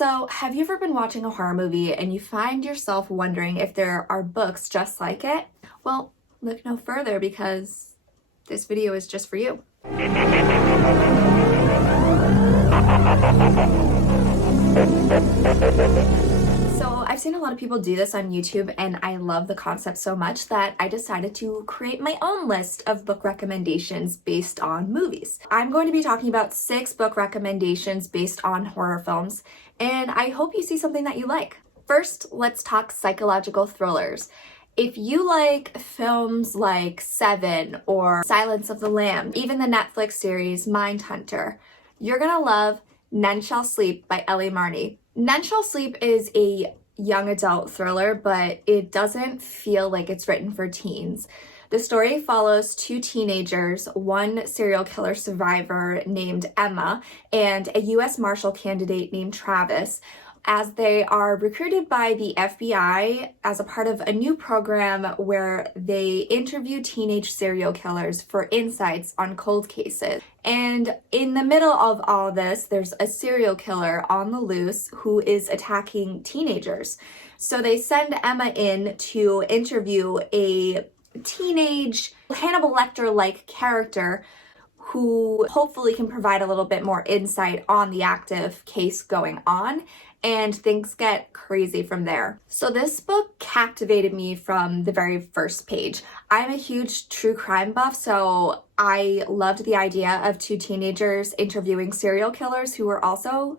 So, have you ever been watching a horror movie and you find yourself wondering if there are books just like it? Well, look no further because this video is just for you. So I've seen a lot of people do this on YouTube and I love the concept so much that I decided to create my own list of book recommendations based on movies. I'm going to be talking about 6 book recommendations based on horror films, and I hope you see something that you like. First, let's talk psychological thrillers. If you like films like Seven or Silence of the Lambs, even the Netflix series Mindhunter, you're gonna love None Shall Sleep by Ellie Marney. None Shall Sleep is a young adult thriller, but it doesn't feel like it's written for teens. The story follows 2 teenagers, one serial killer survivor named Emma, and a US Marshal candidate named Travis, as they are recruited by the FBI as a part of a new program where they interview teenage serial killers for insights on cold cases. And in the middle of all this, there's a serial killer on the loose who is attacking teenagers. So they send Emma in to interview a teenage Hannibal Lecter-like character who hopefully can provide a little bit more insight on the active case going on, and things get crazy from there. So this book captivated me from the very first page. I'm a huge true crime buff, so I loved the idea of 2 teenagers interviewing serial killers who were also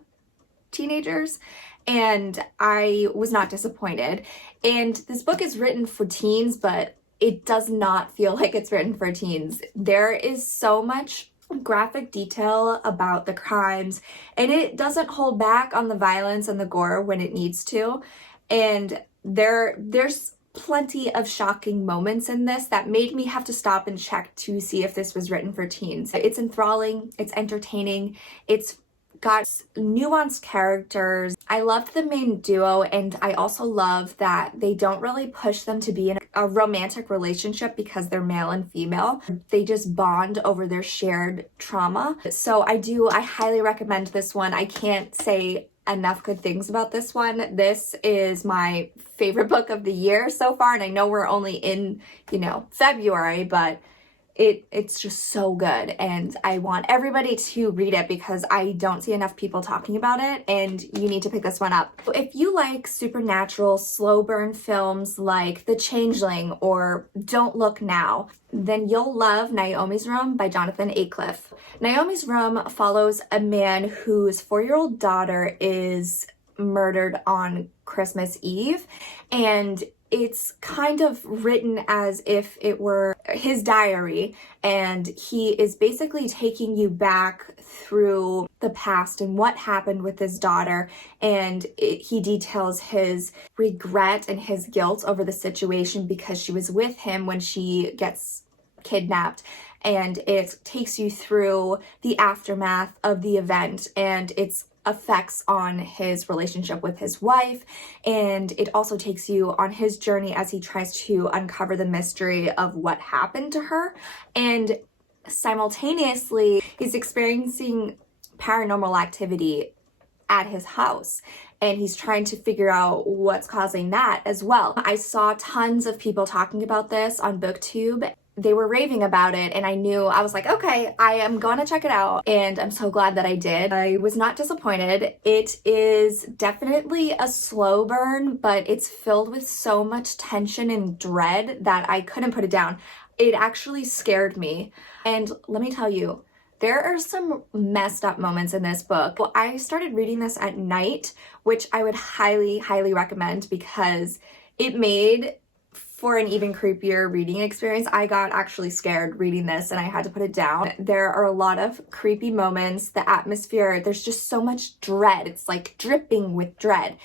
teenagers, and I was not disappointed. And this book is written for teens, but it does not feel like it's written for teens. There is so much graphic detail about the crimes, and it doesn't hold back on the violence and the gore when it needs to. And there's plenty of shocking moments in this that made me have to stop and check to see if this was written for teens. It's enthralling, it's entertaining, it's got nuanced characters. I loved the main duo, and I also love that they don't really push them to be in a romantic relationship because they're male and female. They just bond over their shared trauma. So I highly recommend this one. I can't say enough good things about this one. This is my favorite book of the year so far, and I know we're only in, February, but it's just so good, and I want everybody to read it because I don't see enough people talking about it, and you need to pick this one up. If you like supernatural slow burn films like The Changeling or Don't Look Now, then you'll love Naomi's Room by Jonathan Aycliffe. Naomi's Room follows a man whose 4-year-old daughter is murdered on Christmas Eve, and it's kind of written as if it were his diary, and he is basically taking you back through the past and what happened with his daughter, and he details his regret and his guilt over the situation because she was with him when she gets kidnapped, and it takes you through the aftermath of the event and its effects on his relationship with his wife, and it also takes you on his journey as he tries to uncover the mystery of what happened to her. And simultaneously, he's experiencing paranormal activity at his house, and he's trying to figure out what's causing that as well. I saw tons of people talking about this on BookTube. They were raving about it, and I was like, okay, I am gonna check it out, and I'm so glad that I did. I was not disappointed. It is definitely a slow burn, but it's filled with so much tension and dread that I couldn't put it down. It actually scared me, and let me tell you, there are some messed up moments in this book. Well, I started reading this at night, which I would highly, highly recommend because it made for an even creepier reading experience. I got actually scared reading this and I had to put it down. There are a lot of creepy moments. The atmosphere, there's just so much dread. It's like dripping with dread.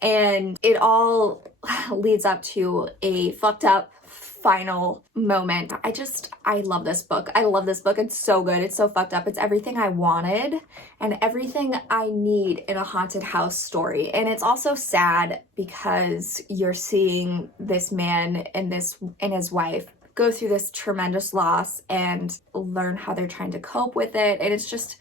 And it all leads up to a fucked up final moment. I love this book. I love this book. It's so good. It's so fucked up. It's everything I wanted and everything I need in a haunted house story. And it's also sad because you're seeing this man and his wife go through this tremendous loss and learn how they're trying to cope with it. And it's just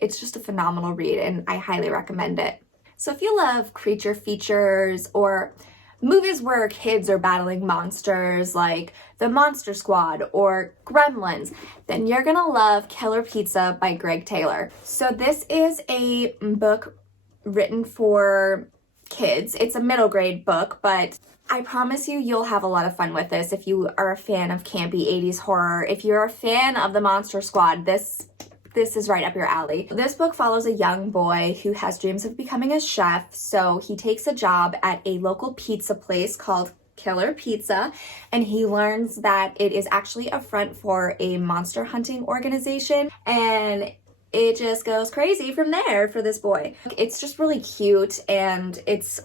a phenomenal read, and I highly recommend it. So if you love creature features or movies where kids are battling monsters like The Monster Squad or Gremlins, then you're gonna love Killer Pizza by Greg Taylor. So this is a book written for kids. It's a middle grade book, but I promise you, you'll have a lot of fun with this if you are a fan of campy 80s horror. If you're a fan of The Monster Squad, this is right up your alley. This book follows a young boy who has dreams of becoming a chef, so he takes a job at a local pizza place called Killer Pizza, and he learns that it is actually a front for a monster hunting organization, and it just goes crazy from there for this boy. It's just really cute, and it's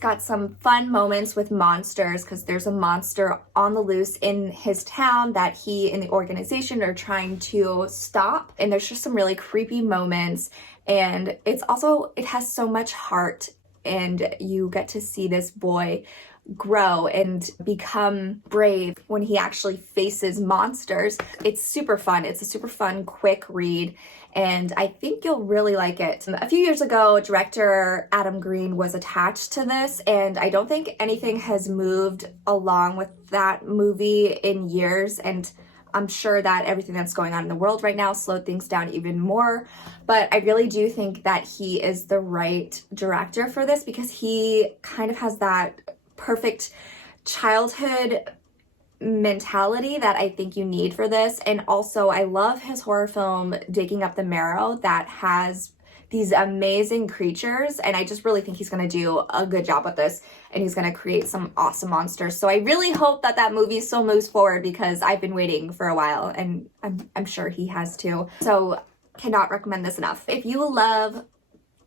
got some fun moments with monsters because there's a monster on the loose in his town that he and the organization are trying to stop. And there's just some really creepy moments. And it has so much heart, and you get to see this boy grow and become brave when he actually faces monsters. It's super fun. It's a super fun, quick read, and I think you'll really like it. A few years ago, director Adam Green was attached to this, and I don't think anything has moved along with that movie in years, and I'm sure that everything that's going on in the world right now slowed things down even more, but I really do think that he is the right director for this because he kind of has that perfect childhood mentality that I think you need for this. And also, I love his horror film Digging Up the Marrow that has these amazing creatures, and I just really think he's going to do a good job with this, and he's going to create some awesome monsters. So I really hope that movie still moves forward because I've been waiting for a while, and I'm sure he has too. So cannot recommend this enough. If you love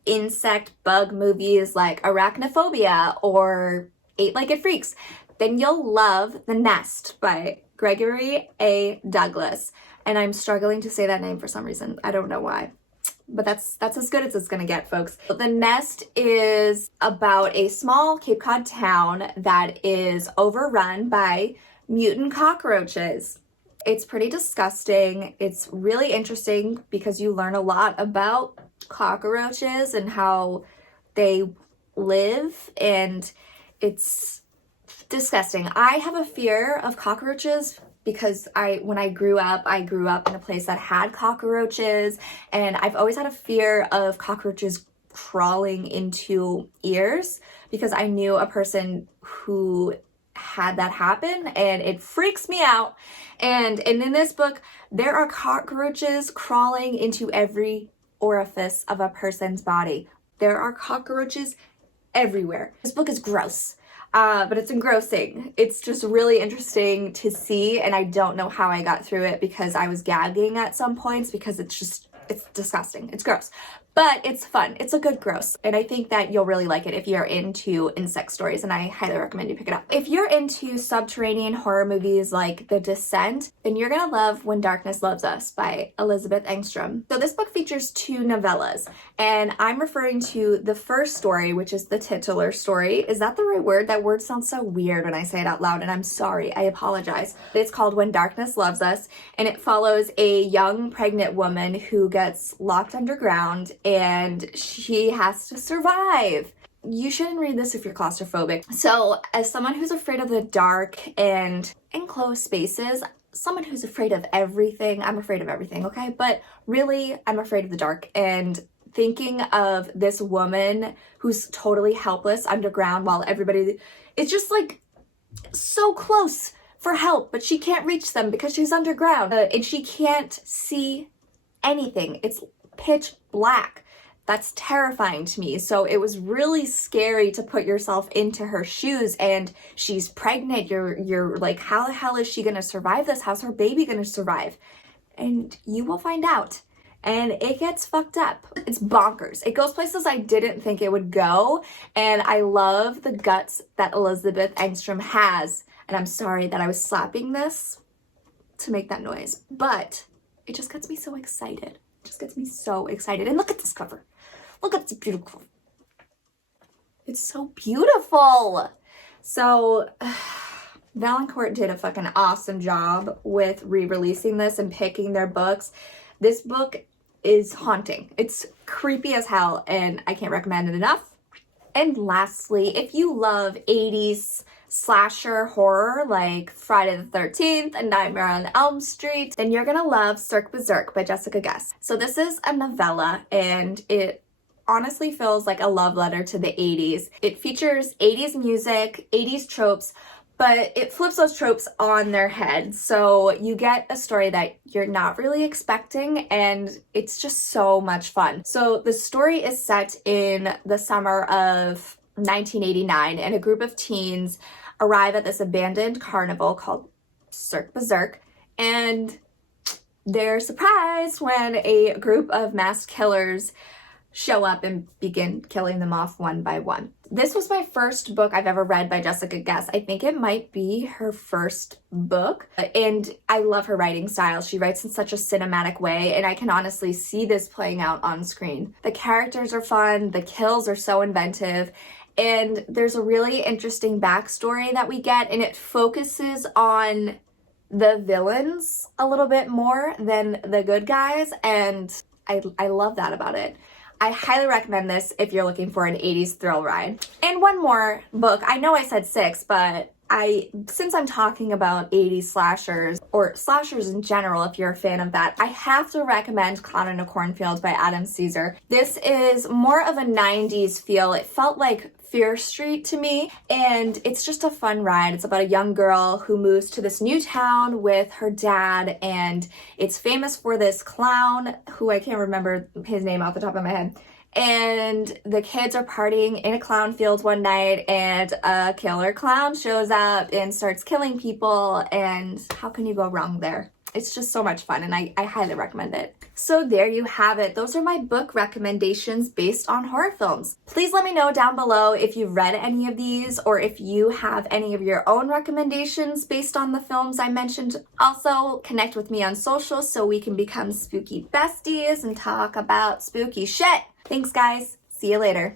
insect bug movies like Arachnophobia or Eight-Legged Freaks, then you'll love The Nest by Gregory A. Douglas. And I'm struggling to say that name for some reason. I don't know why. But that's as good as it's gonna get, folks. The Nest is about a small Cape Cod town that is overrun by mutant cockroaches. It's pretty disgusting. It's really interesting because you learn a lot about cockroaches and how they live, and it's disgusting. I have a fear of cockroaches because when I grew up in a place that had cockroaches, and I've always had a fear of cockroaches crawling into ears because I knew a person who had that happen, and it freaks me out. And in this book, there are cockroaches crawling into every orifice of a person's body. There are cockroaches everywhere. This book is gross, but it's engrossing. It's just really interesting to see, and I don't know how I got through it because I was gagging at some points because it's disgusting. It's gross. But it's fun. It's a good gross. And I think that you'll really like it if you're into insect stories, and I highly recommend you pick it up. If you're into subterranean horror movies like The Descent, then you're gonna love When Darkness Loves Us by Elizabeth Engstrom. So this book features 2 novellas, and I'm referring to the first story, which is the titular story. Is that the right word? That word sounds so weird when I say it out loud, and I'm sorry. I apologize. It's called When Darkness Loves Us, and it follows a young pregnant woman who gets locked underground, and she has to survive. You shouldn't read this if you're claustrophobic. So as someone who's afraid of the dark and enclosed spaces, someone who's afraid of everything, I'm afraid of everything, okay? But really, I'm afraid of the dark. And thinking of this woman who's totally helpless underground while everybody is just like so close for help, but she can't reach them because she's underground, and she can't see anything. It's pitch black. That's terrifying to me. So it was really scary to put yourself into her shoes, and she's pregnant. You're like, how the hell is she gonna survive this? How's her baby gonna survive? And you will find out. And it gets fucked up. It's bonkers. It goes places I didn't think it would go, and I love the guts that Elizabeth Engstrom has. And I'm sorry that I was slapping this to make that noise, but it just gets me so excited. It just gets me so excited. And look at this cover. Look at this beautiful. It's so beautiful. So Valancourt did a fucking awesome job with re-releasing this and picking their books. This book is haunting. It's creepy as hell, and I can't recommend it enough. And lastly, if you love 80s slasher horror like Friday the 13th and Nightmare on Elm Street, then you're gonna love Cirque Berserk by Jessica Guest. So this is a novella and it honestly feels like a love letter to the 80s. It features 80s music, 80s tropes, but it flips those tropes on their head. So you get a story that you're not really expecting, and it's just so much fun. So the story is set in the summer of 1989, and a group of teens arrive at this abandoned carnival called Cirque Berserk, and they're surprised when a group of masked killers show up and begin killing them off one by one. This was my first book I've ever read by Jessica Guest. I think it might be her first book, and I love her writing style. She writes in such a cinematic way, and I can honestly see this playing out on screen. The characters are fun, the kills are so inventive, and there's a really interesting backstory that we get, and it focuses on the villains a little bit more than the good guys, and I love that about it. I highly recommend this if you're looking for an 80s thrill ride. And one more book. I know I said 6, but since I'm talking about 80s slashers, or slashers in general, if you're a fan of that, I have to recommend Clown in a Cornfield by Adam Caesar. This is more of a 90s feel. It felt like Fear Street to me, and it's just a fun ride. It's about a young girl who moves to this new town with her dad, and it's famous for this clown who I can't remember his name off the top of my head. And the kids are partying in a clown field one night, and a killer clown shows up and starts killing people, and how can you go wrong there? It's just so much fun, and I highly recommend it. So there you have it. Those are my book recommendations based on horror films. Please let me know down below if you've read any of these, or if you have any of your own recommendations based on the films I mentioned. Also, connect with me on social so we can become spooky besties and talk about spooky shit. Thanks, guys. See you later.